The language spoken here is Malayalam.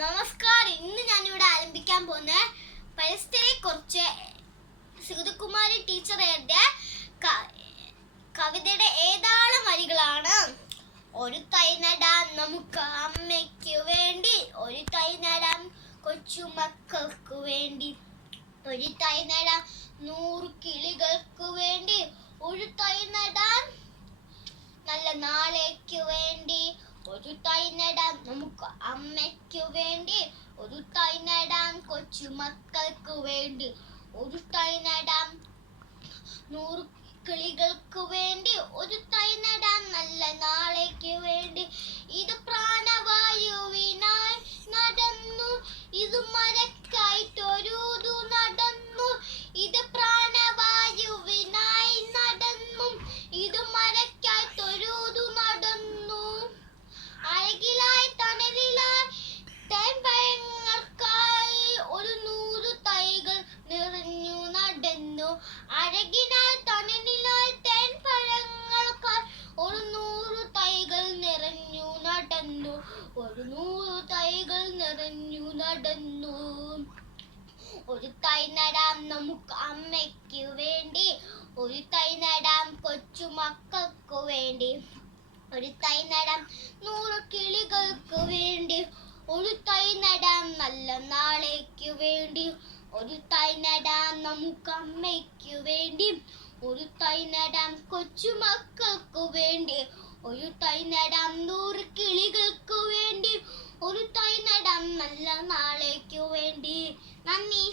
നമസ്കാരം. ഇന്ന് ഞാനിവിടെ ആരംഭിക്കാൻ പോകുന്ന പരിസ്ഥിതിയെ കുറിച്ച് സുഗതകുമാരി ടീച്ചർ എഴുതിയ കവിതയുടെ ഏതാനും വരികളാണ്. ഒരു തൈ നടാം നമുക്ക് അമ്മയ്ക്ക് വേണ്ടി, ഒരു തൈ നടാം കൊച്ചുമക്കൾക്ക് വേണ്ടി, ഒരു തൈ നടാം 100 കിളികൾക്ക് വേണ്ടി, ഒരു തൈ നടാം നല്ല നാളേക്ക് വേണ്ടി, ഒരു തൈ നടാം നമുക്ക് അമ്മയ്ക്ക് വേണ്ടി, ഒരു തൈ നടാം കൊച്ചുമക്കൾക്ക് വേണ്ടി, ഒരു തൈ നടാം 100 കിളികൾക്ക് വേണ്ടി, ഒരു തൈ നടാം നല്ല നാളേക്ക് വേണ്ടി. ഇത് പ്രാണവായുവിനായി നടന്നു, ഇത് മരക്കായിട്ടൊരുതു നടന്നു, ഇത് പ്രാണവായുവിനായി നടന്നു, ഇത് മരക്കായിട്ടൊരുതു നടന്നു. അഴകിലായി തണലിലായി തേൻപഴങ്ങൾക്കായി ഒരു 100 തൈകൾ നിറഞ്ഞു നടന്നു, അഴകിനായി തണലിലായി തേൻപഴങ്ങൾക്കായി ഒരു 100 തൈകൾ നിറഞ്ഞു നടന്നു, ഒരു 100 തൈകൾ നിറഞ്ഞു നടന്നു. ഒരു തൈ നടാം നമുക്ക് അമ്മയ്ക്ക് വേണ്ടി, ഒരു തൈ നടാം കൊച്ചുമക്കൾക്ക് വേണ്ടി, ഒരു തൈ നടാം 100 കിളികൾക്ക് വേണ്ടി, ഒരു തൈ നടാം നല്ല നാളേക്ക് വേണ്ടി, ഒരു തൈ നടാം നമുക്ക് അമ്മയ്ക്ക് വേണ്ടി, ഒരു തൈ നടാം കൊച്ചുമക്കൾക്ക് വേണ്ടി, ഒരു തൈ നടാം 100 കിളികൾക്ക് വേണ്ടി, ഒരു തൈ നടാം നല്ല നാളേക്ക് വേണ്ടി. നന്ദി.